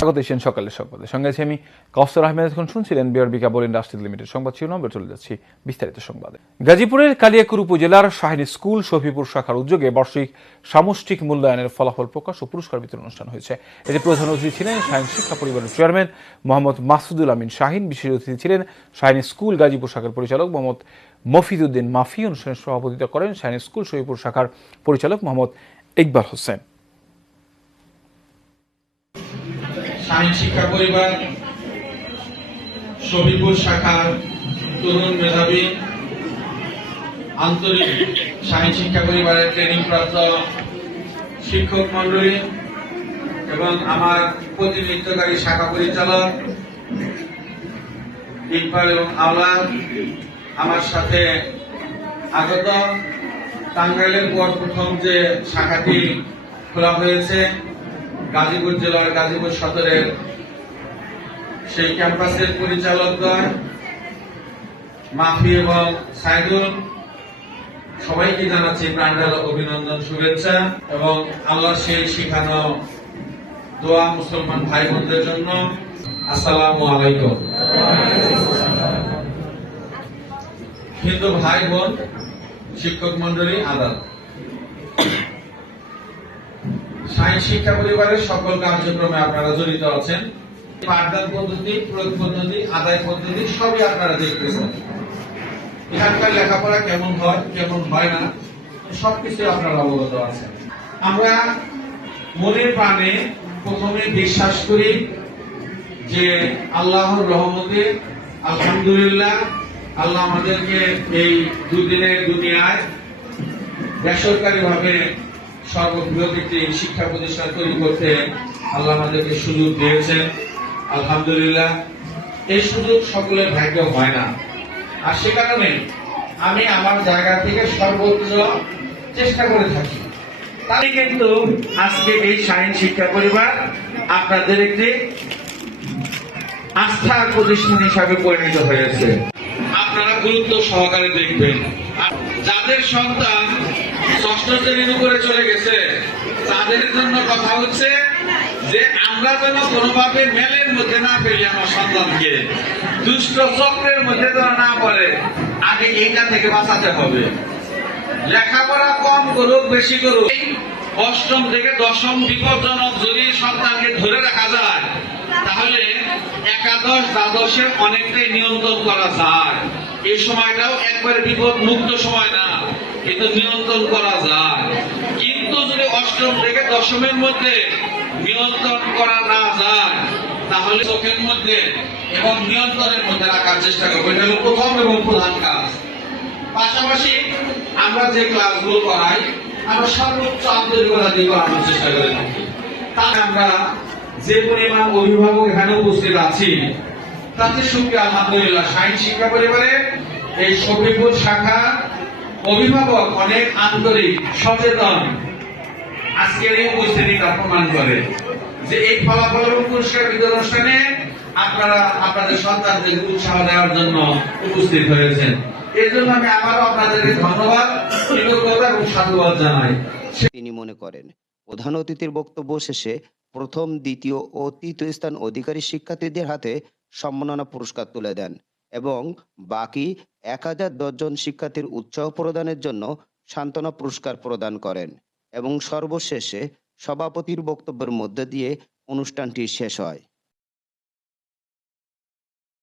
স্বাগত সকালের সংবাদে সঙ্গে আছি আমি কাউসার আহমেদ। এখন শুনছিলেন বিআরবি কেবল ইন্ডাস্ট্রি লিমিটেড সংবাদ ছিল। আমরা চলে যাচ্ছি বিস্তারিত সংবাদে। গাজীপুরের কালিয়াকৈর উপজেলার শাহিন স্কুল শফিপুর শাখার উদ্যোগে বার্ষিক সামষ্টিক মূল্যায়নের ফলাফল প্রকাশ ও পুরস্কার বিতরণ অনুষ্ঠান হয়েছে। এতে প্রধান অতিথি ছিলেন শাহিন শিক্ষা পরিবারের চেয়ারম্যান মোহাম্মদ মাসুদুল আমিন শাহিন। বিশেষ অতিথি ছিলেন শাহিন স্কুল গাজীপুর শাখার পরিচালক মোহাম্মদ মফিদউদ্দিন মাফি। অনুষ্ঠানে সভাপতিত্ব করেন শাহিন স্কুল শফিপুর শাখার পরিচালক মোহাম্মদ ইকবাল হোসেন। শাহিন শিক্ষা পরিবার শফিপুর শাখার তরুণ মেধাবী আন্তরিক শাহিন শিক্ষা পরিবারের ট্রেনিং প্রাপ্ত শিক্ষক মন্ডলী এবং আমার প্রতিনিধিত্বকারী শাখা পরিচালক ইকবাল এবং আওলাদ, আমার সাথে আগত টাঙ্গাইলের পর প্রথম যে শাখাটি খোলা হয়েছে গাজীপুর জেলার গাজীপুর সদরের সেই ক্যাম্পাসের পরিচালকগণ মাফি এবং সাইদুল, সবাইকে জানাচ্ছি প্রাণঢালা অভিনন্দন, শুভেচ্ছা এবং আল্লাহর সেই শিখানো দোয়া মুসলমান ভাই বোনদের জন্য। আসসালামু আলাইকুম। হিন্দু ভাই বোন, শিক্ষক মন্ডলী, আদাব। শাহিন শিক্ষা পরিবারের সকল কার্যক্রমে আপনারা জড়িত আছেন। পাঠদান পদ্ধতি, প্রয়োগ পদ্ধতি, আদায় পদ্ধতি সবই আপনারা দেখতেছেন। এখানকার লেখাপড়া কেমন হয় কেমন হয় না সবকিছু আপনারা অবগত আছেন। আমরা মনের প্রাণে প্রথমে বিশ্বাস করি যে আল্লাহর রহমতে আলহামদুলিল্লাহ আল্লাহ আমাদেরকে এই দুদিনের দুনিয়ায় বেসরকারি ভাবে সর্ববৃহৎ একটি শিক্ষা প্রতিষ্ঠান তৈরি করতে আল্লাহ আমাদেরকে সুযোগ দিয়েছেন। আলহামদুলিল্লাহ, এই সুযোগ সকলের ভাগ্য হয় না। আর সে কারণে আমি আমার জায়গা থেকে সর্বোচ্চ চেষ্টা করে থাকি। তাই কিন্তু আজকে এই শাহিন শিক্ষা পরিবার আপনাদের একটি আস্থার প্রতিষ্ঠান হিসাবে পরিণত হয়েছে। আপনারা গুরুত্ব সহকারে দেখবেন। যাদের সন্তান ষষ্ঠ শ্রেণীর উপরে চলে গেছে তাদের জন্য কথা হচ্ছে যে আমরা যেন কোনোভাবে মেলের মধ্যে না ফেলি, আমার সন্তানকে দুষ্ট চক্রের মধ্যে যেন না পড়ে, আগে এইটা থেকে বাঁচাতে হবে। লেখাপড়া কম করুক বেশি করুক, অষ্টম থেকে দশম বিপজ্জনক যদি সন্তানকে ধরে রাখা যায় তাহলে একাদশ দ্বাদশে অনেকটাই নিয়ন্ত্রণ করা যায়। এই সময়টাও একবারে বিপদ মুক্ত সময় না, কিন্তু নিয়ন্ত্রণ করা যায়। কিন্তু যদি অষ্টম থেকে দশমের মধ্যে নিয়ন্ত্রণ করা না যায় তাহলে চোখের মধ্যে এবং নিয়ন্ত্রণের মধ্যে রাখার চেষ্টা করবো। এটা হলো প্রথম এবং প্রধান কাজ। পাশাপাশি আমরা যে ক্লাসগুলো করাই আমরা সর্বোচ্চ আন্তরিকতা দিয়ে করানোর চেষ্টা করে থাকি। তাই আমরা যে পরিমাণ অভিভাবক এখানে উপস্থিত আছি তাতে শুকরিয়া আলহামদুলিল্লাহ। শাহিন শিক্ষা পরিবারে এই শফিপুর শাখা অভিভাবক অনেক আন্তরিক, সচেতন। আজকের এই উপস্থিতিটা প্রমাণ করে যে এই ফলাফল এবং পুরস্কার বিতরণ অনুষ্ঠানে আপনারা আপনাদের সন্তানদের উৎসাহ দেওয়ার জন্য উপস্থিত হয়েছেন। এর জন্য আমি আবারও আপনাদেরকে ধন্যবাদ, কৃতজ্ঞতা এবং সাধুবাদ জানাই। তিনি মনে করেন প্রধান অতিথির বক্তব্য শেষে প্রথম, দ্বিতীয় ও তৃতীয় স্থান অধিকারী শিক্ষার্থীদের হাতে সম্মাননা পুরস্কার তুলে দেন এবং বাকি 1010 জন শিক্ষার্থীর উৎসাহ প্রদানের জন্য সান্ত্বনা পুরস্কার প্রদান করেন এবং সর্বশেষে সভাপতির বক্তব্যের মধ্যে দিয়ে অনুষ্ঠানটি শেষ হয়।